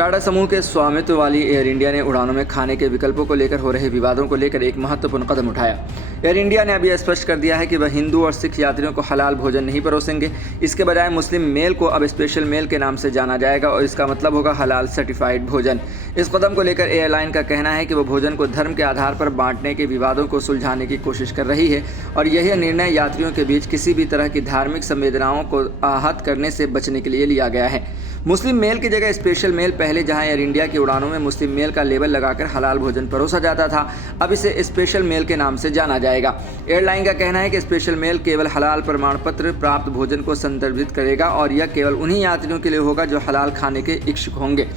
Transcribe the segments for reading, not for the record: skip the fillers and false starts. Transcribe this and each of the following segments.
टाटा समूह के स्वामित्व वाली एयर इंडिया ने उड़ानों में खाने के विकल्पों को लेकर हो रहे विवादों को लेकर एक महत्वपूर्ण कदम उठाया। एयर इंडिया ने अभी स्पष्ट कर दिया है कि वह हिंदू और सिख यात्रियों को हलाल भोजन नहीं परोसेंगे। इसके बजाय मुस्लिम मेल को अब स्पेशल मेल के नाम से जाना जाएगा और इसका मतलब होगा हलाल सर्टिफाइड भोजन। इस कदम को लेकर एयरलाइन का कहना है कि वह भोजन को धर्म के आधार पर बांटने के विवादों को सुलझाने की कोशिश कर रही है और यह निर्णय यात्रियों के बीच किसी भी तरह की धार्मिक संवेदनाओं को आहत करने से बचने के लिए लिया गया है। मुस्लिम मेल की जगह स्पेशल मेल पहले जहां एयर इंडिया की उड़ानों में मुस्लिम मेल का लेबल लगाकर हलाल भोजन परोसा जाता था, अब इसे स्पेशल मेल के नाम से जाना जाएगा। एयरलाइन का कहना है कि स्पेशल मेल केवल हलाल प्रमाण पत्र प्राप्त भोजन को संदर्भित करेगा और यह केवल उन्हीं यात्रियों के लिए होगा जो हलाल खाने के इच्छुक होंगे।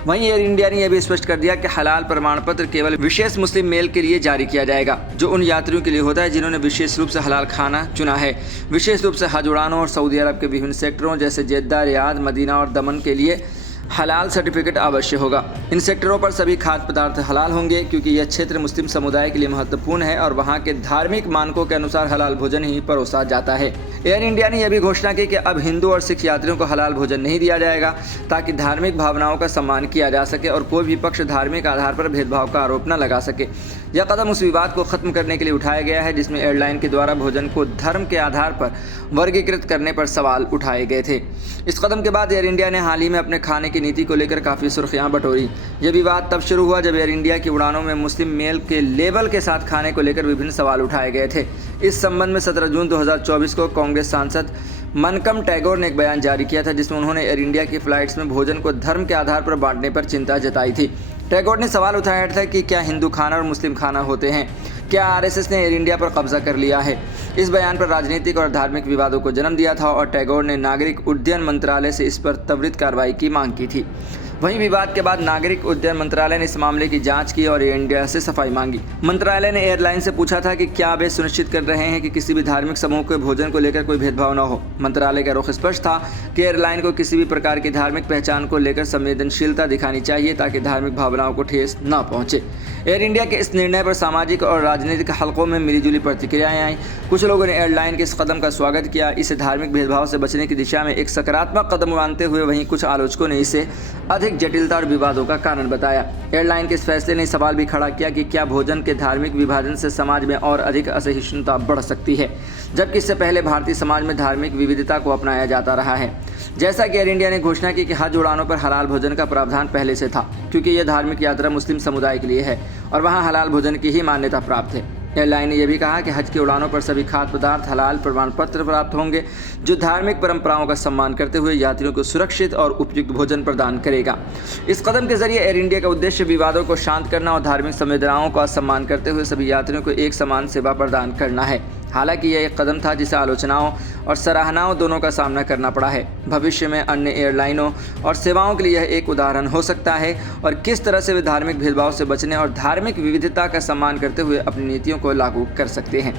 वहीं एयर इंडिया ने यह भी स्पष्ट कर दिया कि हलाल प्रमाण पत्र केवल विशेष मुस्लिम मेल के लिए जारी किया जाएगा, जो उन यात्रियों के लिए होता है जिन्होंने विशेष रूप से हलाल खाना चुना है। विशेष रूप से हज उड़ानों और सऊदी अरब के विभिन्न सेक्टरों जैसे जेद्दा, रियाद, मदीना और दमन के लिए हलाल सर्टिफिकेट अवश्य होगा। इन सेक्टरों पर सभी खाद्य पदार्थ हलाल होंगे क्योंकि यह क्षेत्र मुस्लिम समुदाय के लिए महत्वपूर्ण है और वहां के धार्मिक मानकों के अनुसार हलाल भोजन ही परोसा जाता है। एयर इंडिया ने यह भी घोषणा की कि अब हिंदू और सिख यात्रियों को हलाल भोजन नहीं दिया जाएगा ताकि धार्मिक भावनाओं का सम्मान किया जा सके और कोई भी पक्ष धार्मिक आधार पर भेदभाव का आरोप न लगा सके। यह कदम उस विवाद को खत्म करने के लिए उठाया गया है जिसमें एयरलाइन के द्वारा भोजन को धर्म के आधार पर वर्गीकृत करने पर सवाल उठाए गए थे। इस कदम के बाद एयर इंडिया ने हाल ही में अपने खाने की नीति को लेकर काफ़ी सुर्खियां बटोरी। यह विवाद तब शुरू हुआ जब एयर इंडिया की उड़ानों में मुस्लिम मेल के लेबल के साथ खाने को लेकर विभिन्न सवाल उठाए गए थे। इस संबंध में 17 जून 2024 को कांग्रेस सांसद मनकम टैगोर ने एक बयान जारी किया था जिसमें उन्होंने एयर इंडिया की फ्लाइट्स में भोजन को धर्म के आधार पर बांटने पर चिंता जताई थी। टैगोर ने सवाल उठाया था कि क्या हिंदू खाना और मुस्लिम खाना होते हैं? क्या आरएसएस ने एयर इंडिया पर कब्जा कर लिया है? इस बयान पर राजनीतिक और धार्मिक विवादों को जन्म दिया था और टैगोर ने नागरिक उड्डयन मंत्रालय से इस पर त्वरित कार्रवाई की मांग की थी। वहीं विवाद के बाद नागरिक उड्डयन मंत्रालय ने इस मामले की जांच की और एयर इंडिया से सफाई मांगी। मंत्रालय ने एयरलाइन से पूछा था कि क्या वे सुनिश्चित कर रहे हैं कि किसी भी धार्मिक समूह के भोजन को लेकर कोई भेदभाव न हो। मंत्रालय का रुख स्पष्ट था कि एयरलाइन को किसी भी प्रकार की धार्मिक पहचान को लेकर संवेदनशीलता दिखानी चाहिए ताकि धार्मिक भावनाओं को ठेस न पहुंचे। एयर इंडिया के इस निर्णय पर सामाजिक और राजनीतिक हलकों में मिलीजुली प्रतिक्रियाएं आई। कुछ लोगों ने एयरलाइन के इस कदम का स्वागत किया, इसे धार्मिक भेदभाव से बचने की दिशा में एक सकारात्मक कदम मानते हुए वहीं कुछ आलोचकों ने इसे अधिक जटिलता और विवादों का कारण बताया। एयरलाइन के इस फैसले ने सवाल भी खड़ा किया कि क्या भोजन के धार्मिक विभाजन से समाज में और अधिक असहिष्णुता बढ़ सकती है, जबकि इससे पहले भारतीय समाज में धार्मिक विविधता को अपनाया जाता रहा है। जैसा कि एयर इंडिया ने घोषणा की कि हज उड़ानों पर हलाल भोजन का प्रावधान पहले से था क्योंकि यह धार्मिक यात्रा मुस्लिम समुदाय के लिए है और वहां हलाल भोजन की ही मान्यता प्राप्त है। एयरलाइन ने यह भी कहा कि हज की उड़ानों पर सभी खाद्य पदार्थ हलाल प्रमाण पत्र प्राप्त होंगे जो धार्मिक परंपराओं का सम्मान करते हुए यात्रियों को सुरक्षित और उपयुक्त भोजन प्रदान करेगा। इस कदम के जरिए एयर इंडिया का उद्देश्य विवादों को शांत करना और धार्मिक संवेदनाओं का सम्मान करते हुए सभी यात्रियों को एक समान सेवा प्रदान करना है। हालांकि यह एक कदम था जिसे आलोचनाओं और सराहनाओं दोनों का सामना करना पड़ा है। भविष्य में अन्य एयरलाइनों और सेवाओं के लिए यह एक उदाहरण हो सकता है और किस तरह से वे धार्मिक भेदभाव से बचने और धार्मिक विविधता का सम्मान करते हुए अपनी नीतियों को लागू कर सकते हैं।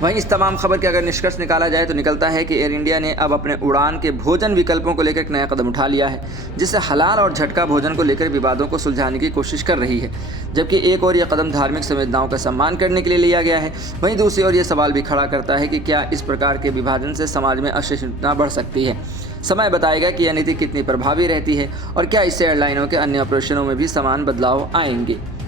वहीं इस तमाम खबर के अगर निष्कर्ष निकाला जाए तो निकलता है कि एयर इंडिया ने अब अपने उड़ान के भोजन विकल्पों को लेकर एक नया कदम उठा लिया है जिससे हलाल और झटका भोजन को लेकर विवादों को सुलझाने की कोशिश कर रही है, जबकि एक और यह कदम धार्मिक संवेदनाओं का सम्मान करने के लिए लिया गया है। वहीं दूसरी ओर यह सवाल भी खड़ा करता है कि क्या इस प्रकार के विभाजन से समाज में असहिष्णुता बढ़ सकती है। समय बताएगा कि यह नीति कितनी प्रभावी रहती है और क्या इससे एयरलाइनों के अन्य ऑपरेशनों में भी समान बदलाव आएंगे।